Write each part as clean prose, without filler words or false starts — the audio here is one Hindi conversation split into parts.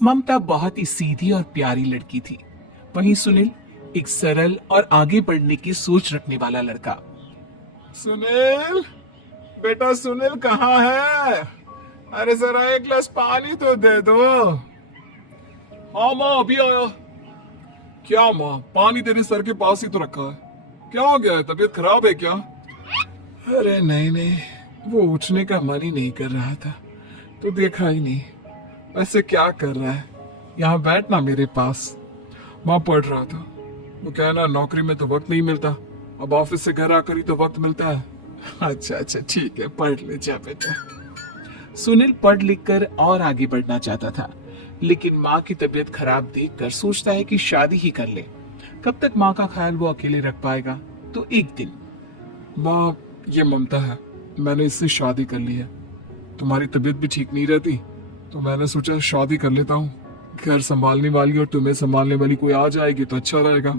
ममता बहुत ही सीधी और प्यारी लड़की थी। वहीं सुनील एक सरल और आगे बढ़ने की सोच रखने वाला लड़का। सुनील, बेटा सुनील कहाँ है? अरे जरा एक गिलास पानी तो दे दो। हाँ माँ, अभी आया। क्या माँ, पानी तेरे सर के पास ही तो रखा है। क्या हो गया है, तबीयत खराब है क्या? अरे नहीं नहीं, वो उठने का मन ही नहीं कर रहा था तो देखा ही नहीं। वैसे क्या कर रहा है? यहाँ बैठना मेरे पास। माँ पढ़ रहा था। वो कहना नौकरी में तो वक्त नहीं मिलता, अब ऑफिस से घर आकर ही तो वक्त मिलता है। अच्छा अच्छा ठीक है, पढ़ ले जा बेटा। सुनील पढ़ लिख कर और आगे बढ़ना चाहता था, लेकिन माँ की तबीयत खराब देखकर सोचता है कि शादी ही कर ले। कब तक माँ का ख्याल वो अकेले रख पाएगा? तो एक दिन। माँ, ये ममता है, मैंने इससे शादी कर ली है। तुम्हारी तबीयत भी ठीक नहीं रहती तो मैंने सोचा शादी कर लेता हूँ। घर संभालने वाली और तुम्हें संभालने वाली कोई आ जाएगी तो अच्छा रहेगा।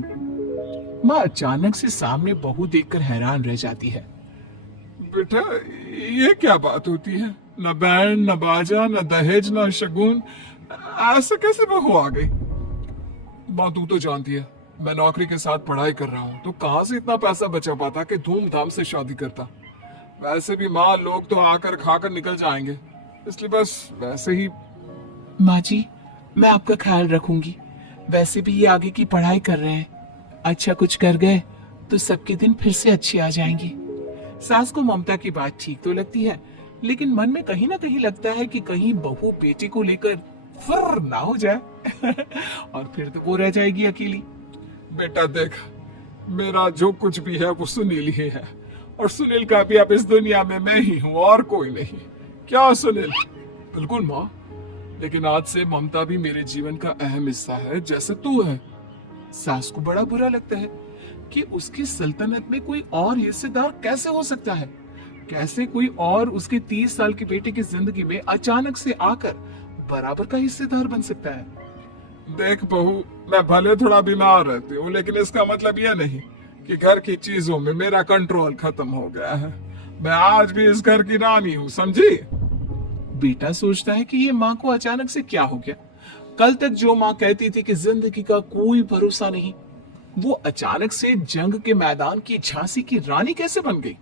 माँ अचानक से सामने बहू देखकर हैरान रह जाती है। बेटा, ये क्या बात होती है? न बैंड, न बाजा, न दहेज, न शगुन, ऐसा कैसे बहू आ गई? माँ तू तो जानती है, मैं नौकरी के साथ पढ़ाई कर रहा हूँ तो कहाँ से इतना पैसा बचा पाता कि धूमधाम से शादी करता। वैसे भी माँ, लोग तो आकर खाकर निकल जाएंगे, इसलिए बस वैसे ही। माँ जी, मैं आपका ख्याल रखूंगी। वैसे भी ये आगे की पढ़ाई कर रहे हैं, अच्छा कुछ कर गए तो सबके दिन फिर से अच्छे आ जाएंगे। सास को ममता की बात ठीक तो लगती है, लेकिन मन में कहीं ना कहीं लगता है कि कहीं बहू बेटी को लेकर फुर्र ना हो जाए और फिर तो वो रह जाएगी अकेली। बेटा देख, मेरा जो कुछ भी है वो सुनील ही है, और सुनील का भी अब इस दुनिया में मैं ही हूँ और कोई नहीं। क्या सुनील? बिल्कुल माँ, लेकिन आज से ममता भी मेरे जीवन का अहम हिस्सा है, जैसे तू है। सास को बड़ा बुरा लगता है कि उसकी सल्तनत में कोई और हिस्सेदार कैसे हो सकता है। कैसे कोई और उसके 30 साल के बेटे की जिंदगी में अचानक से आकर बराबर का हिस्सेदार बन सकता है। देख बहू, मैं भले थोड़ा बीमार रहती हूँ, लेकिन इसका मतलब यह नहीं कि घर की चीजों में मेरा कंट्रोल खत्म हो गया है। मैं आज भी इस घर की रानी हूँ, समझी? बेटा सोचता है कि ये माँ को अचानक से क्या हो गया। कल तक जो माँ कहती थी कि जिंदगी का कोई भरोसा नहीं, वो अचानक से जंग के मैदान की झांसी की रानी कैसे बन गई?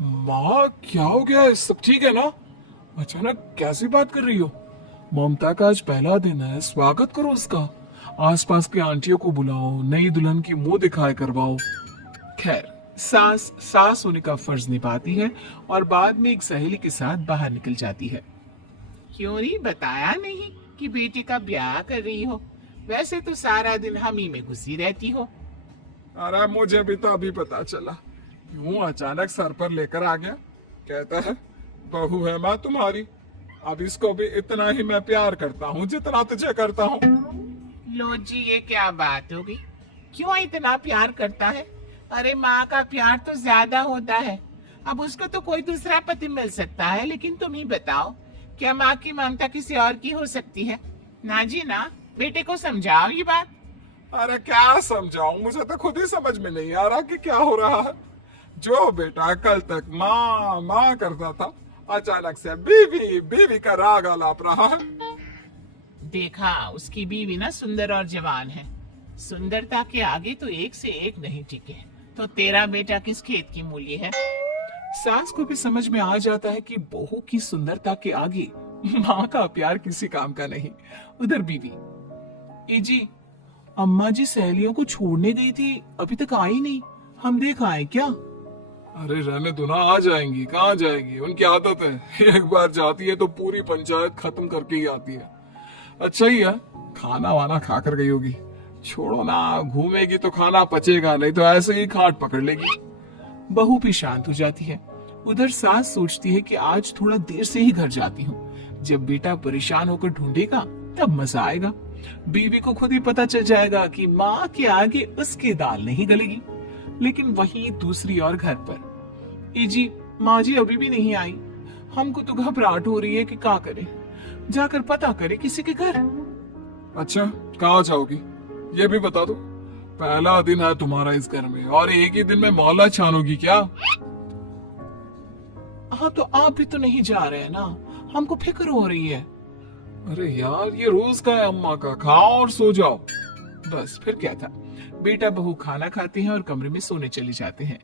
माँ क्या हो गया? सब ठीक है ना? अचानक कैसी बात कर रही हो? ममता का आज पहला दिन है, स्वागत करो उसका। आसपास के आंटियों को बुलाओ, नई दुल्हन की मुंह दिखाए करवाओ। खैर, सास सास होने का फर्ज निभाती है और बाद में एक सहेली के साथ बाहर निकल जाती है। क्यों नहीं बताया नहीं कि बेटे का ब्याह कर रही हो? वैसे तो सारा दिन हम ही में घुसी रहती हो। अरे मुझे भी तो अभी पता चला, क्यों अचानक सर पर लेकर आ गया। कहता है बहू है माँ तुम्हारी। अब इसको भी इतना ही मैं प्यार करता हूँ जितना तुझे करता हूँ। लो जी, ये क्या बात हो गई? क्यों इतना प्यार करता है? अरे माँ का प्यार तो ज्यादा होता है। अब उसको तो कोई दूसरा पति मिल सकता है, लेकिन तुम ही बताओ, क्या माँ की ममता किसी और की हो सकती है? ना जी ना, बेटे को समझाओ ये बात। अरे क्या समझाऊं, मुझे तो खुद ही समझ में नहीं आ रहा कि क्या हो रहा है। जो बेटा कल तक माँ माँ करता था, अचानक से बीवी बीवी का राग आलाप रहा है। देखा, उसकी बीवी ना सुंदर और जवान है। सुंदरता के आगे तो एक से एक नहीं टिके। तो तेरा बेटा किस खेत की मूली है? सास को भी समझ में आ जाता है कि बहू की सुंदरता के आगे माँ का प्यार किसी काम का नहीं। उधर बीवी, ए जी, अम्मा जी सहेलियों को छोड़ने गई थी, अभी तक आई नहीं। हम देख आए क्या? अरे रहने दो ना, आ जाएंगी। कहाँ जाएगी, उनकी आदत है। एक बार जाती है तो पूरी पंचायत खत्म करके ही आती है। अच्छा ही है, खाना वाना खा कर गई होगी। छोड़ो ना, घूमेगी तो खाना पचेगा नहीं तो ऐसे ही खाट पकड़ लेगी। बहू भी शांत हो जाती है। उधर सास सोचती है कि आज थोड़ा देर से ही घर जाती हूँ। जब बेटा परेशान होकर ढूंढेगा तब मजा आएगा। बीवी को खुद ही पता चल जाएगा कि माँ के आगे उसकी दाल नहीं गलेगी। लेकिन वहीं दूसरी ओर घर पर, ए जी, माँ जी अभी भी नहीं आई। हमको तो घबराहट हो रही है कि क्या करें। जाकर पता करे किसी के घर। अच्छा, कहाँ जाओगी ये भी बता दो। पहला दिन है तुम्हारा इस घर में और एक ही दिन में मोहल्ला छानोगी क्या? हाँ तो आप भी तो नहीं जा रहे हैं ना, हमको फिक्र हो रही है। अरे यार, ये रोज का है अम्मा का, खाओ और सो जाओ। बस फिर क्या था। बेटा बहू खाना खाते हैं और कमरे में सोने चले जाते हैं।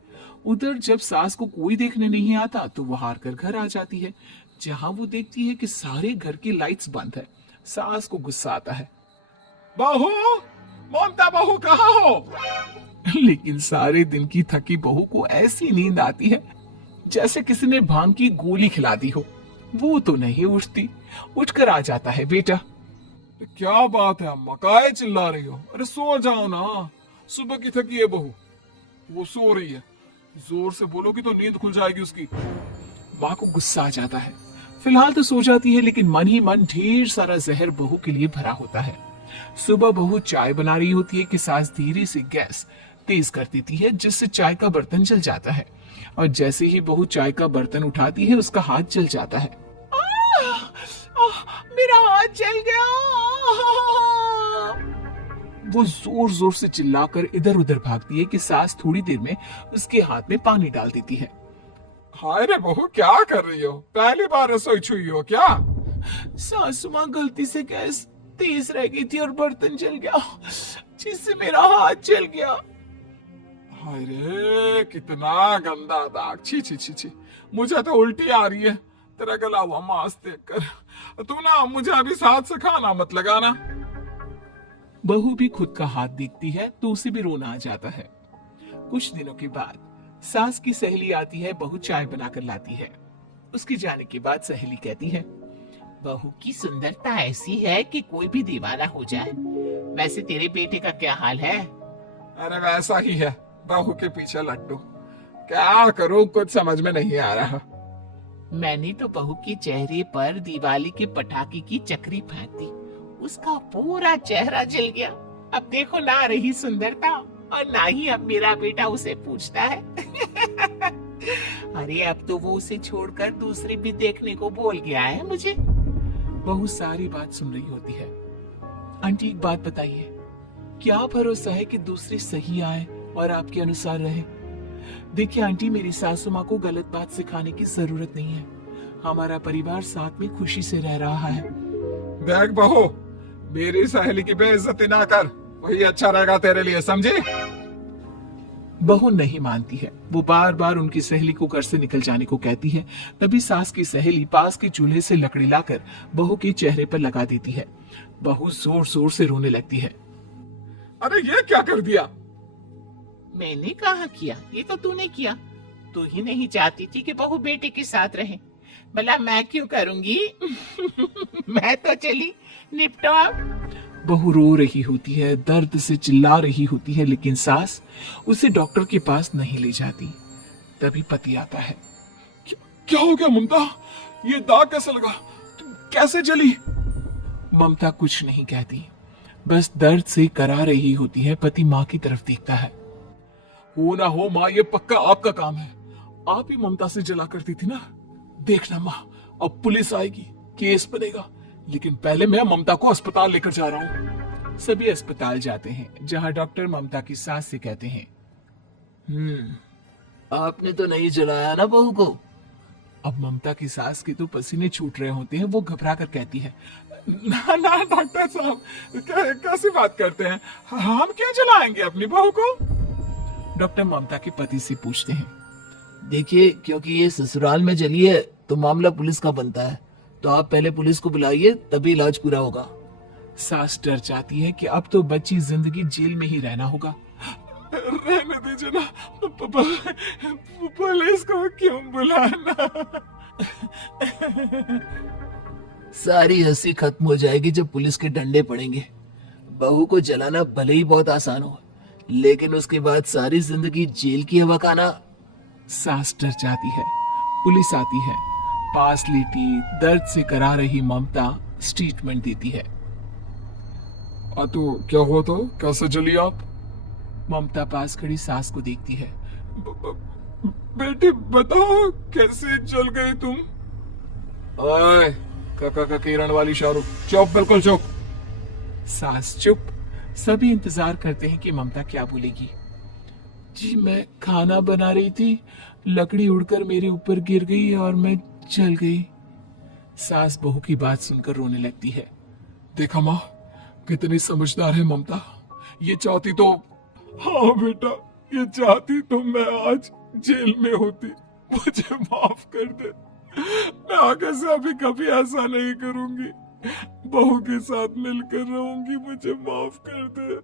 उधर जब सास को कोई देखने नहीं आता तो वो हार कर घर आ जाती है, जहां वो देखती है कि सारे घर की लाइट्स बंद है। सास को गुस्सा आता है। बहू, ममता बहू कहाँ हो? लेकिन सारे दिन की थकी बहू को ऐसी नींद आती है जैसे किसी ने भांग की गोली खिला दी हो। वो तो नहीं उठती। उठकर आ जाता है बेटा। क्या बात है अम्मा, काहे चिल्ला रही हो? अरे सो जाओ ना, सुबह की थकी है बहू, वो सो रही है। जोर से बोलोगी तो नींद खुल जाएगी उसकी। माँ को गुस्सा आ जाता है। फिलहाल तो सो जाती है, लेकिन मन ही मन ढेर सारा जहर बहू के लिए भरा होता है। सुबह बहू चाय बना रही होती है कि सास धीरे से गैस तेज कर देती है, जिससे चाय का बर्तन जल जाता है। और जैसे ही बहू चाय का बर्तन उठाती है उसका हाथ जल जाता है। मेरा हाथ जल गया। वो जोर जोर से चिल्लाकर इधर उधर भागती है कि सास थोड़ी देर में उसके हाथ में पानी डाल देती है। हाय रे बहू, क्या कर रही हो? पहली बार रसोई छुई हो क्या? सासू माँ गलती से गैस तेज रह गई थी और बर्तन जल गया, जिससे मेरा हाथ जल गया। हाय रे, कितना गंदा दाग, छी छी छी छी, मुझे तो उल्टी आ रही है तेरा गला हुआ मांस देखकर। तू ना मुझे अभी साथ से खाना मत लगाना। बहू भी खुद का हाथ देखती है तो उसे भी रोना आ जाता है। कुछ दिनों के बाद सास की सहेली आती है, बहू चाय बनाकर लाती है। उसके जाने के बाद सहेली कहती है, बहू की सुंदरता ऐसी है कि कोई भी दीवाना हो जाए। वैसे तेरे बेटे का क्या हाल है? अरे वैसा ही है, बहू के पीछे लट्टू। क्या करूं, कुछ समझ में नहीं आ रहा। मैंने तो बहू के चेहरे पर दिवाली के पटाखे की चक्री फेंक दी, उसका पूरा चेहरा जल गया। अब देखो ना रही सुंदरता, और ना ही अब मेरा बेटा उसे पूछता है। अरे अब तो वो उसे छोड़कर दूसरी भी देखने को बोल गया है मुझे। बहू सारी बात सुन रही होती है। आंटी एक बात बताइए, क्या भरोसा है कि दूसरी सही आए और आपके अनुसार रहे? देखिए आंटी, मेरी सासू माँ को गलत बात सिखाने की जरूरत नहीं है। हमारा परिवार साथ में खुशी से रह रहा है। देख बहू, मेरी सहेली की बेइज्जती ना कर, वही अच्छा रहेगा तेरे लिए, समझी? बहू नहीं मानती है। वो बार बार उनकी सहेली को घर से निकल जाने को कहती है। तभी सास की सहेली पास के चूल्हे से लकड़ी लाकर बहू के चेहरे पर लगा देती है। बहू जोर जोर से रोने लगती है। अरे ये क्या कर दिया? मैंने कहा किया, ये तो तूने किया। तू ही नहीं चाहती थी कि बहू बेटे के साथ रहे, भला मैं क्यों करूंगी? मैं तो चली, निपटो अब। बहू रो रही होती है, दर्द से चिल्ला रही होती है, लेकिन सास उसे डॉक्टर के पास नहीं ले जाती। तभी पति आता है। क्या हो गया ममता? ये दाग कैसे लगा? कैसे जली? ममता कुछ नहीं कहती, बस दर्द से करा रही होती है। पति माँ की तरफ देखता है। हो ना हो माँ, ये पक्का आपका काम है। आप ही ममता से जला करती थी ना। देखना माँ, अब पुलिस आएगी, केस बनेगा, लेकिन पहले मैं ममता को अस्पताल लेकर जा रहा हूँ। सभी अस्पताल जाते हैं, जहाँ डॉक्टर ममता की सास से कहते हैं, आपने तो नहीं जलाया ना बहू को? अब ममता की सास के तो पसीने छूट रहे होते हैं। वो घबरा कर कहती है, ना ना डॉक्टर साहब, कैसी बात करते हैं? हम क्यों जलाएंगे अपनी बहू को? डॉक्टर ममता के पति से पूछते हैं, देखिए, क्योंकि ये ससुराल में जली है तो मामला पुलिस का बनता है, तो आप पहले पुलिस को बुलाइए, तभी इलाज पूरा होगा। सास डर जाती है कि अब तो बच्ची जिंदगी जेल में ही रहना होगा। रहने दीजिए ना, पुलिस को क्यों बुलाना? सारी हंसी खत्म हो जाएगी जब पुलिस के डंडे पड़ेंगे। बहू को जलाना भले ही बहुत आसान हो, लेकिन उसके बाद सारी जिंदगी जेल की हवा खाना। सास डर जाती है। पुलिस आती है। पास लेटी दर्द से करा रही ममता स्टेटमेंट देती है। तो क्या हुआ? तो कैसे जली आप? ममता पास खड़ी सास को देखती है। बेटी बताओ, कैसे जल गई तुम? ओए, काका का किरण वाली शाहरुख, चुप, बिल्कुल चुप। सास चुप। सभी इंतजार करते हैं कि ममता क्या बोलेगी। जी मैं खाना बना रही थी, लकड़ी उड़कर मेरे ऊपर गिर गई और मैं जल गई। सास बहू की बात सुनकर रोने लगती है। देखा माँ, कितनी समझदार है ममता। ये चाहती तो, हाँ बेटा, ये चाहती तो मैं आज जेल में होती। मुझे माफ कर दे, मैं आगे से अभी कभी ऐसा नहीं करूंगी। बहू के साथ मिलकर रहूंगी, मुझे माफ कर दे।